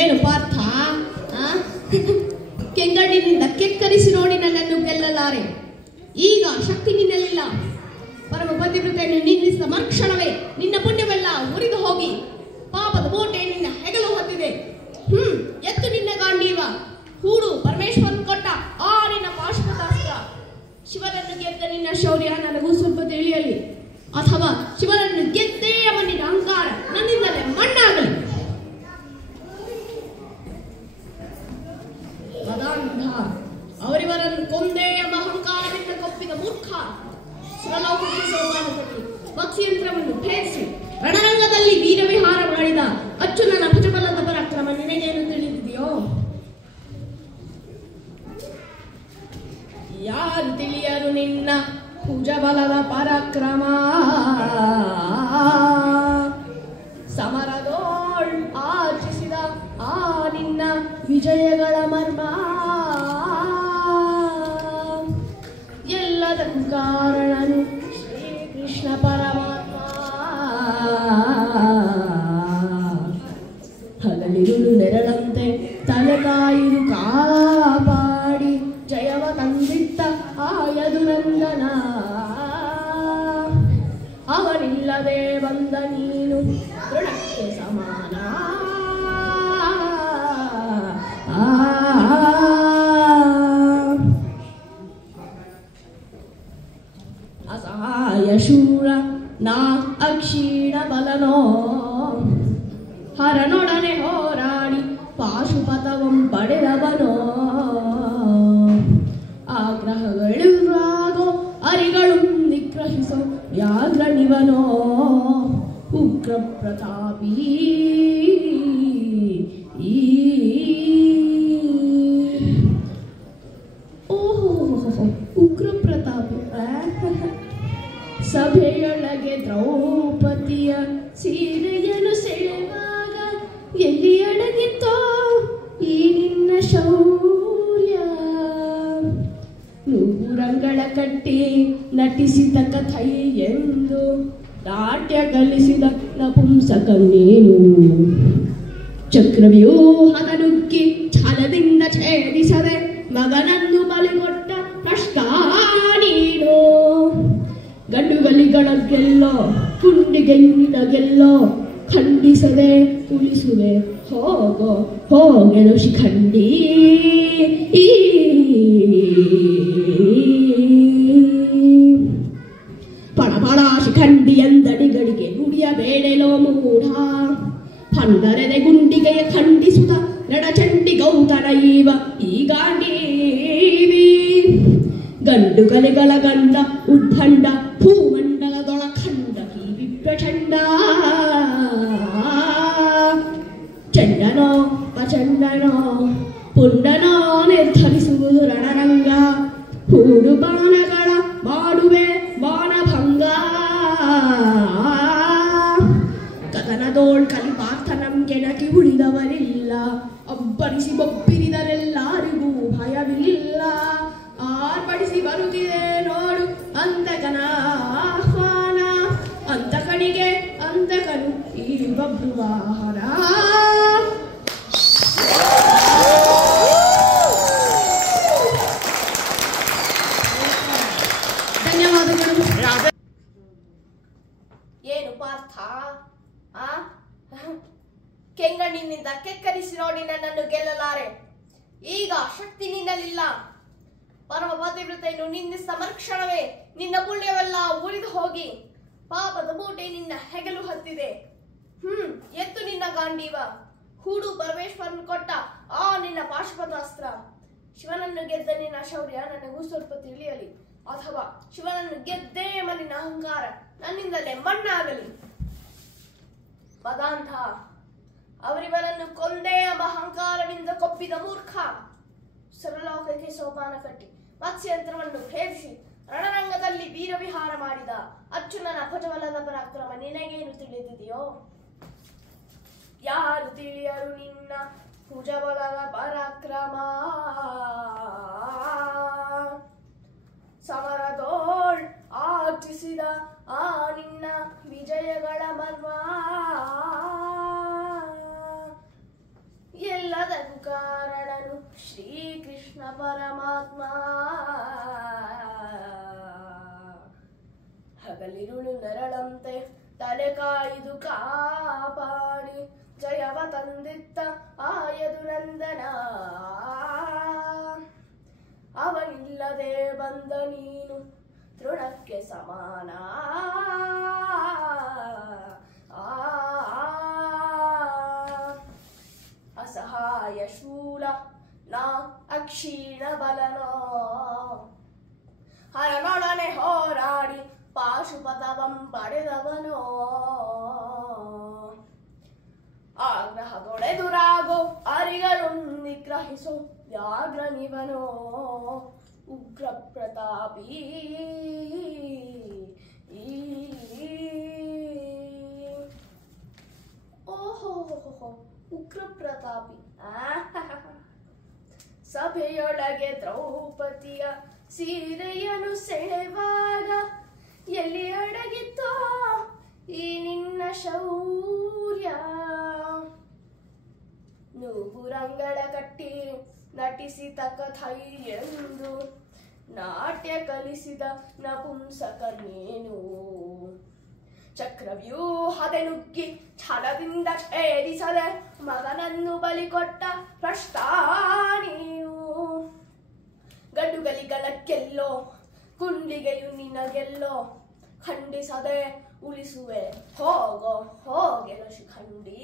ಏನು ಪಾರ್ಥ, ಕೆಂಗಣ್ಣಿನಿಂದ ಕೆಕ್ಕರಿಸಿ ನೋಡಿ ನನ್ನನ್ನು ಗೆಲ್ಲಲಾರೆ. ಈಗ ಶಕ್ತಿ ನಿನ್ನಲ್ಲಿಲ್ಲ. ಪರಮ ಪತಿವ್ರತೆಯನ್ನು ನಿಲ್ಲಿಸಿದ ಮರುಕ್ಷಣವೇ ನಿನ್ನ ಪುಣ್ಯವೆಲ್ಲ ಉರಿದು ಹೋಗಿ ಪಾಪದ ಮೂಟೆ ನಿನ್ನ ಹೆಗಲು ಹೊತ್ತಿದೆ. ಎತ್ತು ನಿನ್ನ ಗಾಂಡೀವ, ಹೂಡು ಪರಮೇಶ್ವರನ್ ಕೊಟ್ಟ ಆ ನಿನ್ನ ಪಾಶುಪತಾಸ್ತ್ರ. ಶಿವನನ್ನು ಗೆದ್ದ ನಿನ್ನ ಶೌರ್ಯ ನನಗೂ ಸ್ವಲ್ಪ ತಿಳಿಯಲಿ, ಅಥವಾ ಶಿವನನ್ನು ಗೆದ್ದೇ ಎಂಬ ನಿನ್ನ ಅಹಂಕಾರ ನನ್ನಿಂದಲೇ ಮಣ್ಣಾಗಲಿ. ಮದಾಂಧ, ಅವರಿವರನ್ನು ಕೊಂದೇ ಎಂಬ ಅಹಂಕಾರದಿಂದ ಕೊಪ್ಪಿದ ಮೂರ್ಖ. ಸುರಲೋಕಕ್ಕೆ ಸೋಮಾನ ಕೊಟ್ಟು ಪಕ್ಷಿಯಂತ್ರವನ್ನು ಭೇದಿಸಿ ರಣರಂಗದಲ್ಲಿ ವೀರವಿಹಾರ ಮಾಡಿದ ಅರ್ಜುನನ ಭುಜಬಲದ ಪರಾಕ್ರಮ ನಿನಗೇನು ತಿಳಿದಿದೆಯೋ? ಯಾರು ತಿಳಿಯರು ನಿನ್ನ ಭುಜಬಲದ ಪರಾಕ್ರಮ? ಸಮರದೋಳ್ ಆರ್ಜಿಸಿದ ಆ ನಿನ್ನ ವಿಜಯಗಳ ಮರ್ಮ. ಎಲ್ಲದಕ್ಕೂ ಕಾರಣನು ಶ್ರೀಕೃಷ್ಣ ಪರಮಾತ್ಮ. ಹಗಲಿರುಳು ನೆರಳಂತೆ ತಲೆ ಕಾಯಿದು ಕಾಪಾಡಿ ಜಯವ ತಂದಿತ್ತ ಆ ಯದುನಂದನ. ಅವನಿಲ್ಲದೆ ಬಂದ ನೀನು ದೃಢಕ್ಕೆ ಸಮಾನ. ಅಸಹಾಯ ಶೂರ ನಾ ಅಕ್ಷೀಣ ಬಲನೋ, ಹರನೊಡನೆ ಹೋರಾಡಿ ಪಾಶುಪತವಂ ಪಡೆದವನೋ. ಆಗ್ರಹಗಳುರಾಗೋ ಅರಿಗಳು ನಿಗ್ರಹಿಸೋ ವ್ಯಾಘ್ರನಿವನೋ. ಉಗ್ರ ಪ್ರತಾಪಿ ಓಹೋ ಉಗ್ರ ಪ್ರತಾಪಿ. ಸಭೆಯೊಳಗೆ ದ್ರೌಪದಿಯ ಸೀರೆಯನ್ನು ಸೆಳೆವಾಗ ಎಲ್ಲಿ ಅಡಗಿತ್ತೋ ಈ ನಿನ್ನ ಶೌರ್ಯ? ನೂರಂಗಳ ಕಟ್ಟಿ ನಟಿಸಿದ ಕಥೈ ಎಂದು ನಾಟ್ಯ ಕಲಿಸಿದ ನಪುಂಸಕ ನೀನು. ಚಕ್ರವ್ಯೂಹದ ನುಗ್ಗಿ ಛಲದಿಂದ ಛೇದಿಸದೆ ಮಗನನ್ನು ಬಲಿಗೊಟ್ಟ ಕಷ್ಟ ನೀನು. ಗಂಡುಗಲಿಗಳ ಗೆಲ್ಲೋ ಕುಂಡಿಗೆಲ್ಲೋ ಖಂಡಿಸದೆ ಉಳಿಸುವೆ ಹೋಗೋ ಹೋಗೆಳು ಶಿಖಂಡಿ. ಪಡಪಡ ಶಿಖಂಡಿ ಎಂದಡಿಗಳಿಗೆ ನುಡಿಯಬೇಡೆಲೋ ಮೂಢ. ಪಂಡರೆದೆ ಗುಂಡಿಗೆಯ ಖಂಡಿಸುತ್ತ ನಡಚಂಡಿ ಗೌತನ ಈವ ಈಗ ನೀವಿ. ಗಂಡು ಕಲೆಗಳ ಗಂಡ ಉದ್ದಂಡ ಭೂಮಂಡಲದೊಳ ಖಂಡ ಈ ಪ್ರಚಂಡ. ಚಂಡನೋ ಪ್ರಚಂಡನೋ ಪುಂಡನೋ ನಿರ್ಧರಿಸುವುದು ರಣರಂಗ. ಹೂಡು ಬಾಣಗಳ ಮಾಡುವೆ ಬಾಣಭಂಗ. ಕದನದೋಳ್ ಕಲಿಪಾರ್ಥನಂ ಗೆಣಕಿ ಉಳಿದವರಿಲ್ಲ. ಅಬ್ಬರಿಸಿ ಬೊಬ್ಬಿರಿದರೆಲ್ಲರಿಗೂ ಭಯವಿಲ್ಲ. ಆರ್ಪಡಿಸಿ ಬರುತ್ತಿದೆ ನೋಡು ಅಂತಕನ ಆಹ್ವಾನ. ಅಂತಕನಿಗೆ ಅಂತಕನು ಈ ಬಬ್ರು ವಾಹನ. ಧನ್ಯವಾದಗಳು. ಏನು ಪಾರ್ಥ, ಕೆಂಗಣ್ಣಿನಿಂದ ಕೆಕ್ಕರಿಸಿ ನೋಡಿ ನನ್ನನ್ನು ಗೆಲ್ಲಲಾರೆ. ಈಗ ಶಕ್ತಿ ನಿನ್ನಲ್ಲಿಲ್ಲ. ಪರಮ ಪತಿವ್ರತೆಯನ್ನು ನಿಂದಿಸಿದ ಮರುಕ್ಷಣವೇ ನಿನ್ನ ಪುಣ್ಯವೆಲ್ಲ ಉರಿದು ಹೋಗಿ ಪಾಪದ ಮೂಟೆ ನಿನ್ನ ಹೆಗಲು ಹತ್ತಿದೆ. ಎತ್ತು ನಿನ್ನ ಗಾಂಡೀವ, ಹೂಡು ಪರಮೇಶ್ವರನ್ ಕೊಟ್ಟ ಆ ನಿನ್ನ ಪಾಶುಪತಾಸ್ತ್ರ. ಶಿವನನ್ನು ಗೆದ್ದ ನಿನ್ನ ಶೌರ್ಯ ನನಗೂ ಸ್ವಲ್ಪ ತಿಳಿಯಲಿ, ಅಥವಾ ಶಿವನನ್ನು ಗೆದ್ದೇ ಎಂಬ ನಿನ್ನ ಅಹಂಕಾರ ನನ್ನಿಂದಲೇ ಮಣ್ಣಾಗಲಿ. ಮದಾಂಧ, ಅವರಿವರನ್ನು ಕೊಂದೇ ಎಂಬ ಅಹಂಕಾರದಿಂದ ಕೊಪ್ಪಿದ ಮೂರ್ಖ. ಸುರಲೋಕಕ್ಕೆ ಸೋಪಾನ ಕಟ್ಟಿ ಮತ್ಸ್ಯಂತ್ರವನ್ನು ಭೇದಿಸಿ ರಣರಂಗದಲ್ಲಿ ವೀರವಿಹಾರ ಮಾಡಿದ ಅರ್ಜುನನ ಭುಜಬಲದ ಪರಾಕ್ರಮ ನಿನಗೇನು ತಿಳಿದಿದೆಯೋ? ಯಾರು ತಿಳಿಯರು ನಿನ್ನ ಭುಜಬಲದ ಪರಾಕ್ರಮ? ಸಮರದೋಳ್ ಆರ್ಜಿಸಿದ ಆ ನಿನ್ನ ವಿಜಯಗಳ ಮರ್ಮ. ನಂದನ ಅವನಿಲ್ಲದೆ ಬಂದ ನೀನು ತೃಣಕ್ಕೆ ಸಮಾನ ಅಸಹಾಯ ಶೂಲ ನಾ ಅಕ್ಷೀಣ ಬಲನೋ ಹರನೊಡನೆ ಹೋರಾಡಿ ಪಾಶುಪತವಂ ಪಡೆದವನೋ ಆಗ್ರಹದೊಡೆದುರಾಗೋ ಅರಿಗಳು ನಿಗ್ರಹಿಸೋ ವ್ಯಾಘ್ರನಿವನೋ ಉಗ್ರ ಪ್ರತಾಪಿ ಓಹೋ ಉಗ್ರ ಪ್ರತಾಪಿ ಸಭೆಯೊಳಗೆ ದ್ರೌಪದಿಯ ಸೀರೆಯನ್ನು ಸೆಳೆವಾಗ ಎಲ್ಲಿ ಅಡಗಿತ್ತೋ ಈ ನಿನ್ನ ಶೌರ್ಯ ನೂಪುರಂಗಳ ಕಟ್ಟಿ ನಟಿಸಿದ ಕಥೈ ಎಂದು ನಾಟ್ಯ ಕಲಿಸಿದ ನಪುಂಸಕ ನೀನು ಚಕ್ರವ್ಯೂಹದೆ ನುಗ್ಗಿ ಛಲದಿಂದ ಛೇದಿಸದೆ ಮಗನನ್ನು ಬಲಿ ಕೊಟ್ಟ ಭ್ರಷ್ಟ ನೀನು ಗಡುಗಲಿಗಳಕ್ಕೆಲ್ಲೋ ಗುಂಡಿಗೆಯು ನಿನಗೆಲ್ಲೋ ಖಂಡಿಸದೆ ಉಳಿಸುವೆ ಹೋಗೋ ಹೋಗೆಲ ಶಿಖಂಡಿ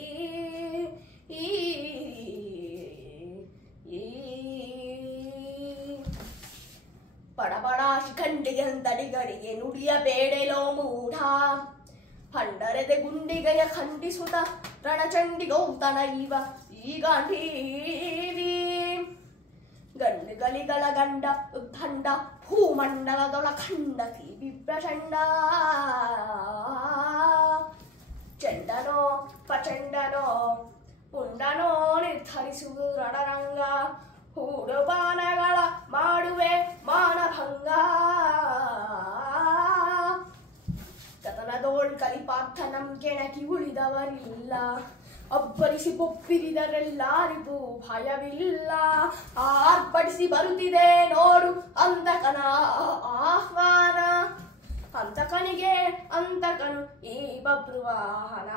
ಪಡಪಡ ಶಿಖಂಡಿಗೆ ಅಂತಡಿಗರಿಗೆ ನುಡಿಯಬೇಡೆಲೋ ಮೂಢ ಹಂಡರೆದೆ ಗುಂಡಿಗೆಯ ಖಂಡಿಸುತ್ತ ರಣಚಂಡಿ ಗೌತನ ಈಗ ನೀವಿ ಗಂಡುಗಲಿಗಳ ಗಂಡ ಉದ್ದಂಡ ಭೂಮಂಡಲದೊಳ ಖಂಡಕಿ ವಿಪ್ರಚಂಡ ಚಂಡನೋ ಪ್ರಚಂಡನೋ ಪುಂಡನೋ ನಿರ್ಧರಿಸುವುದು ರಣರಂಗ ಹೂಡುಬಾಣಗಳ ಮಾಡುವೆ ಮಾನಭಂಗ ಕಥನದೋಳ್ ಕಲಿಪಾರ್ಥನಂ ಕೆಣಕಿ ಉಳಿದವರಿಲ್ಲ ಅಬ್ಬರಿಸಿ ಬೊಪ್ಪಿರಿದರೆಲ್ಲಾರಿಗೂ ಭಯವಿಲ್ಲ ಆರ್ಭಟಿಸಿ ಬರುತ್ತಿದೆ ನೋಡು ಅಂತಕನ ಆಹ್ವಾನ ಅಂತಕನಿಗೆ ಅಂತಕನು ಈ ಬಬ್ರುವಾಹನ